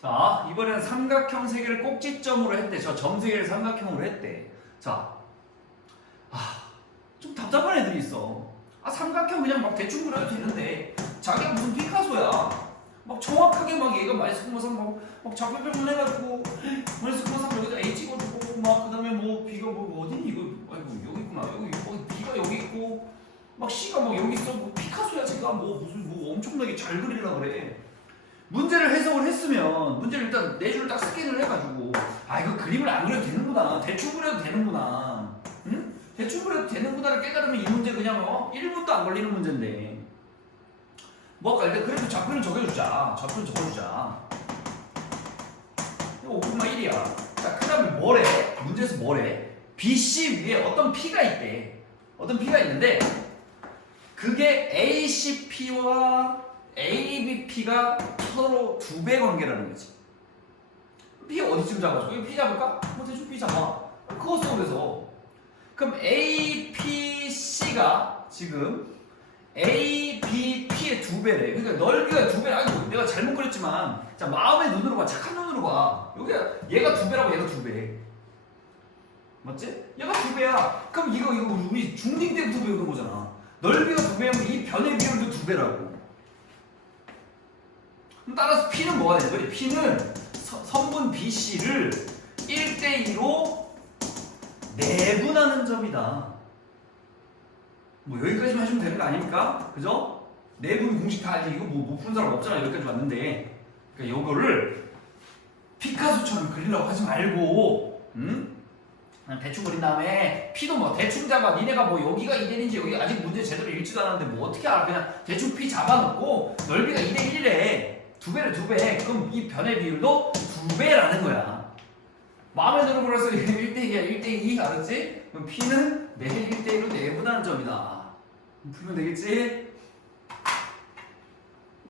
자, 이번에는 삼각형 세 개를 꼭지점으로 했대. 저 점 세 개를 삼각형으로 했대. 자, 아, 좀 답답한 애들이 있어. 아, 삼각형 그냥 막 대충 그려도 되는데, 자기가 무슨 피카소야. 막 정확하게 막 얘가 마이너스 분모상 막, 막 좌표변을 해가지고, 마이너스 분모상 여기다 A 찍어주고, 막, 그 다음에 뭐, B가 뭐, 어디니, 이거, 아이고, 여기 있구나. 여기, 어, B가 여기 있고, 막 C가 막 여기 있어. 뭐, 피카소야, 제가 뭐, 무슨, 뭐, 엄청나게 잘 그리려고 그래. 문제를 해석을 했으면 문제를 일단 네줄딱 스캔을 해가지고 아 이거 그림을 안 그려도 되는구나. 대충 그려도 되는구나. 응? 대충 그려도 되는구나를 깨달으면 이 문제 그냥 어? 1분도 안 걸리는 문제인데. 뭐가 일단 그래도 좌표는 적어주자. 좌표는 적어주자. 이거 5분만 1이야. 자그 다음에 뭐래? 문제에서 뭐래? BC 위에 어떤 P가 있대. 어떤 P가 있는데 그게 ACP와 ABP가 서로 두 배 관계라는 거지. P 어디쯤 잡아줘? 여기 P 잡을까? 뭐 대충 P 잡아. 그거 써 그래서. 그럼 APC가 지금 ABP의 두 배래. 그러니까 넓이가 두 배. 아니 내가 잘못 그렸지만 자 마음의 눈으로 봐. 착한 눈으로 봐. 여기가 얘가 두 배라고 얘가 두 배. 맞지? 얘가 두 배야. 그럼 이거 이거 우리 중딩 때부터 배우는 거잖아. 넓이가 두 배면 이 변의 비율도 두 배라고. 따라서 P는 뭐가 되는 거지? P는 서- 성분 BC를 1대2로 내분하는 점이다. 뭐 여기까지만 해주면 되는 거 아닙니까? 그죠? 내분 공식 다 알지? 이거 뭐못 푸는 사람 없잖아. 여기까지 왔는데. 그러니까 요거를 피카소처럼 그리려고 하지 말고, 응? 그냥 대충 그린 다음에 P도 뭐 대충 잡아. 니네가 뭐 여기가 2대인지 여기 아직 문제 제대로 읽지도 않았는데 뭐 어떻게 알아? 그냥 대충 P 잡아놓고 넓이가 2대 1이래. 두 배래 두 배. 그럼 이 변의 비율도 두 배라는 거야. 마음에 드는 거라서 1대 2야 1대 2 알았지? 그럼 P는 내 1대 1로 내분하는 점이다. 풀면 되겠지?